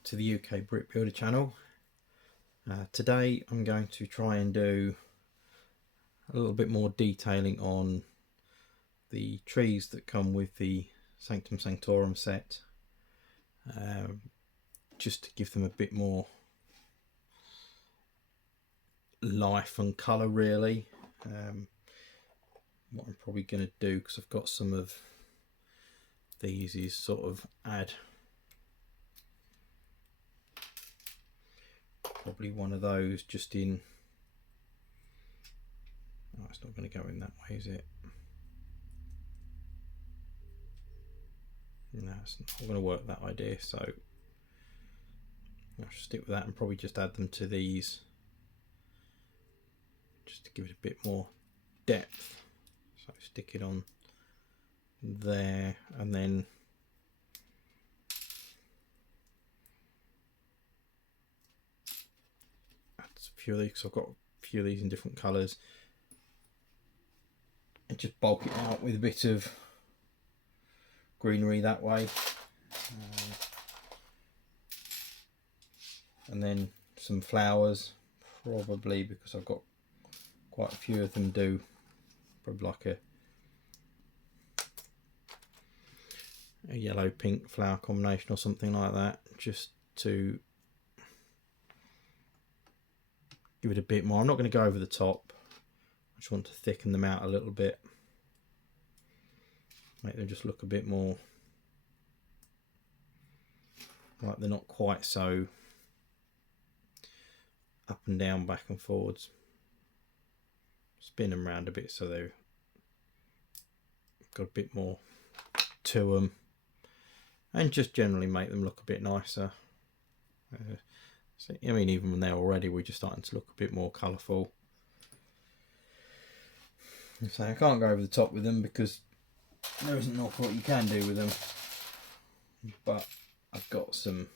back to the UK Brick Builder channel. Today I'm going to try and do a little bit more detailing on the trees that come with the Sanctum Sanctorum set, just to give them a bit more life and colour really. What I'm probably going to do, because I've got some of these, is sort of add probably one of those just in. Oh, it's not going to go in that way, is it? No, it's not going to work, that idea, so I'll stick with that and probably just add them to these just to give it a bit more depth. So stick it on there, and then add a few of these, because I've got a few of these in different colours, and just bulk it out with a bit of greenery that way. And then some flowers, probably, because I've got quite a few of them, do probably like a yellow pink flower combination or something like that, just to give it a bit more. I'm not going to go over the top, I just want to thicken them out a little bit, make them just look a bit more like they're not quite so up and down, back and forwards. Spin them around a bit so they've got a bit more to them, and just generally make them look a bit nicer. So, I mean, even when they're already, we're just starting to look a bit more colourful. So I can't go over the top with them because there isn't an awful lot you can do with them, but I've got some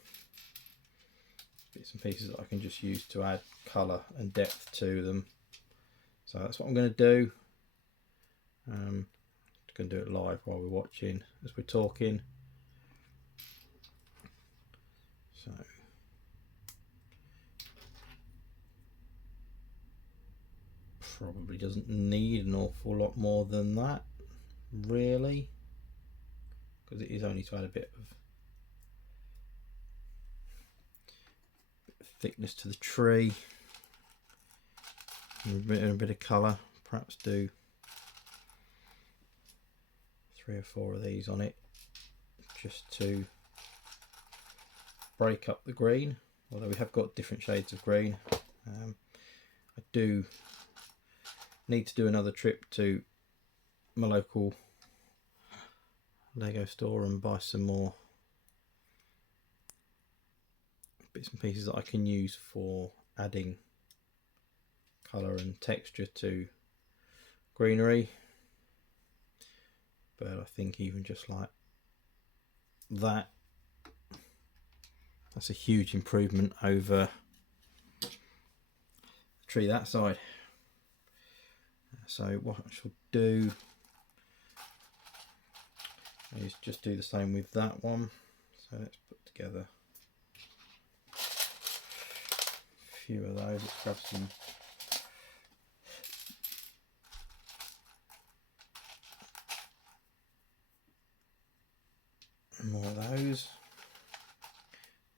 bits and pieces that I can just use to add colour and depth to them. So that's what I'm going to do. I'm going to do it live while we're watching, as we're talking. So probably doesn't need an awful lot more than that really, because it is only to add a bit of thickness to the tree and a bit of colour. Perhaps do 3 or 4 of these on it, just to break up the green, although we have got different shades of green. I do need to do another trip to my local Lego store and buy some more bits and pieces that I can use for adding colour and texture to greenery. But I think even just like that, that's a huge improvement over the tree that side. So what I shall do is just do the same with that one. So let's put together a few of those. Let's grab some more of those,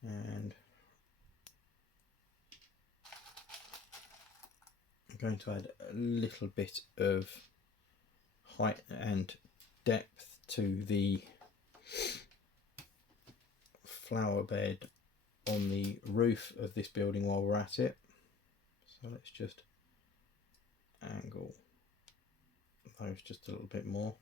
and I'm going to add a little bit of height and depth to the flower bed on the roof of this building while we're at it. So let's just angle those just a little bit more.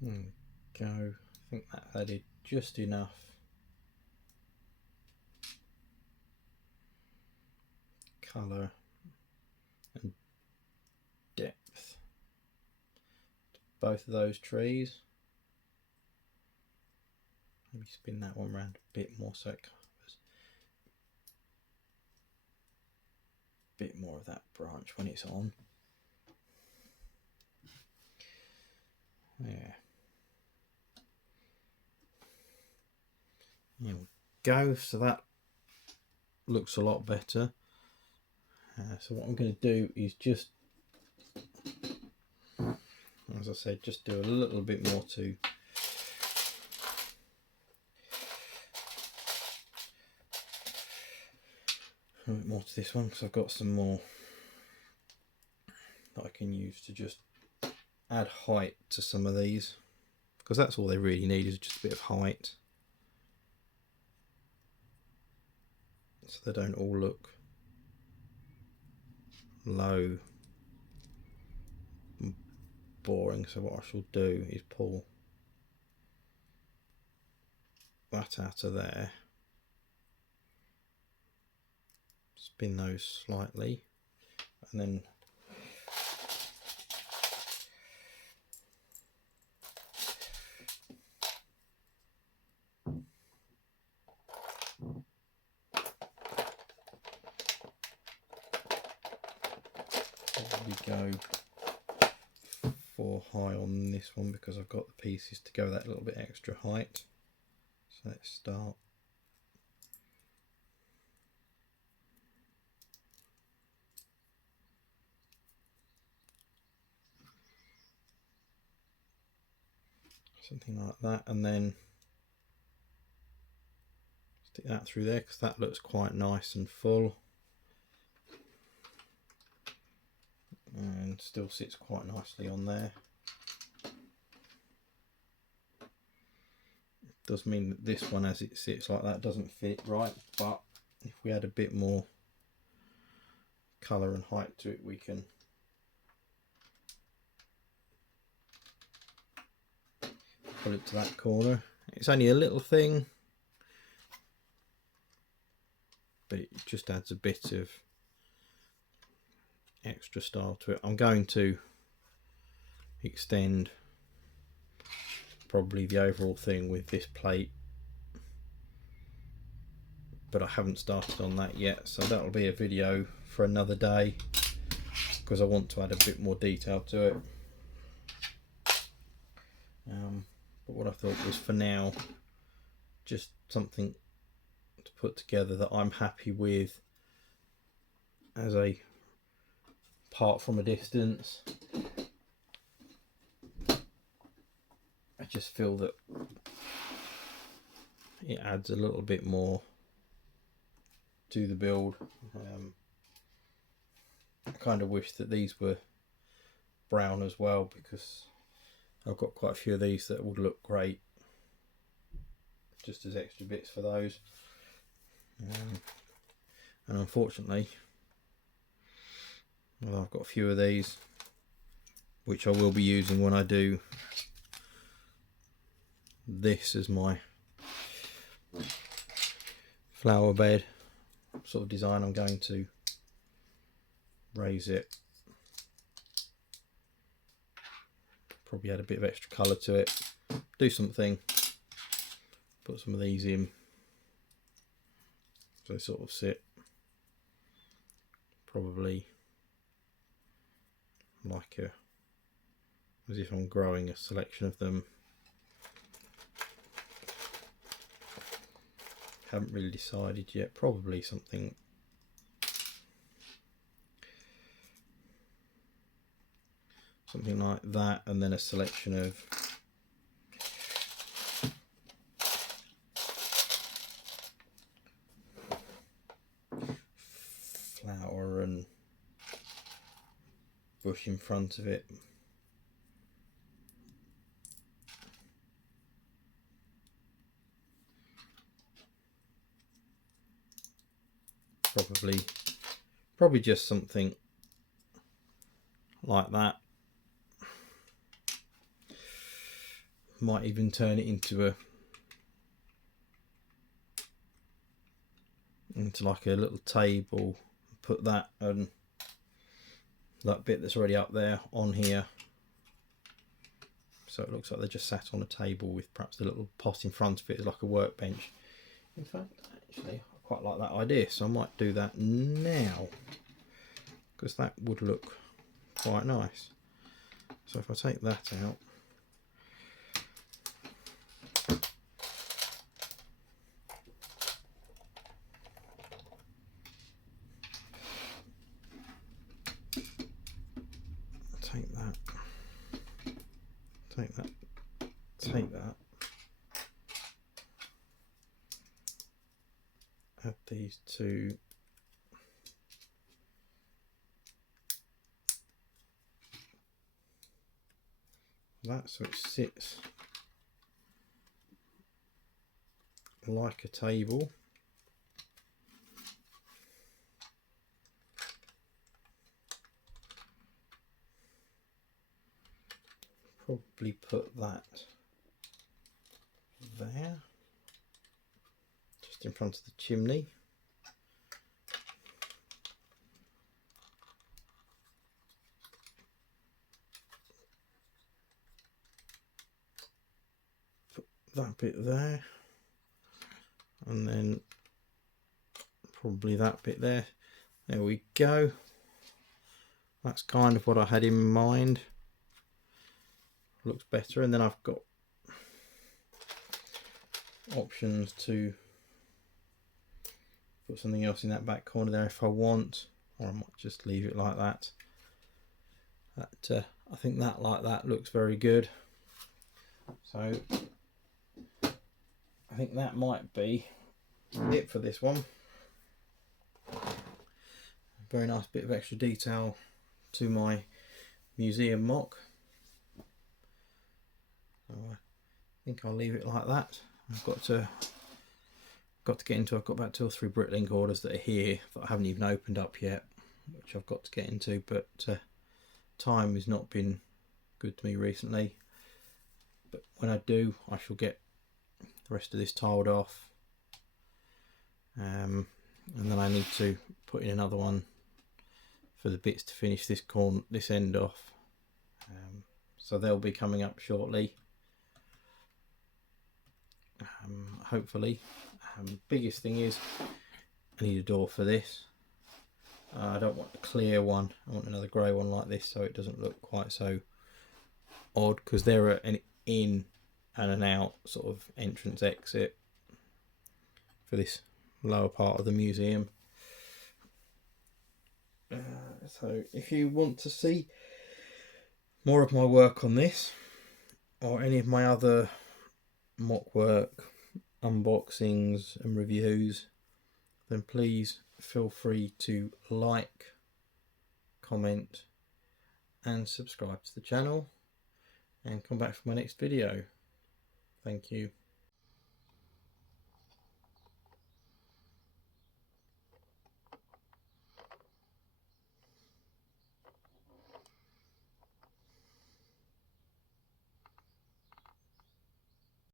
There we go. I think that added just enough colour and depth to both of those trees. Maybe spin that one around a bit more so it covers a bit more of that branch when it's on. Yeah. There we go. So that looks a lot better. So what I'm going to do is just, as I said, just do a little bit more to this one, because I've got some more that I can use to just add height to some of these, because that's all they really need, is just a bit of height, so they don't all look low and boring. So what I shall do is pull that out of there, spin those slightly, and then we go 4 high on this one, because I've got the pieces to go that little bit extra height. So let's start. Something like that, and then stick that through there, because that looks quite nice and full and still sits quite nicely on there. It does mean that this one, as it sits like that, doesn't fit right, but if we add a bit more colour and height to it, we can pull it to that corner. It's only a little thing, but it just adds a bit of extra style to it. I'm going to extend probably the overall thing with this plate, but I haven't started on that yet, so that'll be a video for another day, because I want to add a bit more detail to it. But what I thought was, for now, just something to put together that I'm happy with as a part from a distance. I just feel that it adds a little bit more to the build. I kind of wish that these were brown as well, because I've got quite a few of these that would look great just as extra bits for those. And unfortunately, well, I've got a few of these which I will be using when I do this as my flower bed sort of design. I'm going to raise it, probably add a bit of extra colour to it, do something, put some of these in so they sort of sit probably like as if I'm growing a selection of them. Haven't really decided yet, probably something like that, and then a selection of flower and bush in front of it. Probably just something like that. Might even turn it into like a little table, put that and that bit that's already up there on here, so it looks like they just sat on a table with perhaps a little pot in front of it as like a workbench. In fact, actually, I quite like that idea, so I might do that now, because that would look quite nice. So if I take that out, take that, take that, take that, add these two, that so it sits like a table. Probably put that there, just in front of the chimney. Put that bit there, and then probably that bit there. There we go. That's kind of what I had in mind. Looks better. And then I've got options to put something else in that back corner there if I want, or I might just leave it like that. I think that like that looks very good. So I think that might be it for this one. Very nice bit of extra detail to my museum mock. So I think I'll leave it like that. I've got to get into. I've got about 2 or 3 Bricklink orders that are here that I haven't even opened up yet, which I've got to get into. But time has not been good to me recently. But when I do, I shall get the rest of this tiled off, and then I need to put in another one for the bits to finish this end off. So they'll be coming up shortly. Hopefully. Biggest thing is I need a door for this. I don't want a clear one, I want another grey one like this, so it doesn't look quite so odd, because they're an in and an out sort of entrance exit for this lower part of the museum. So if you want to see more of my work on this, or any of my other mock work, unboxings and reviews, then please feel free to like, comment and subscribe to the channel, and come back for my next video. Thank you.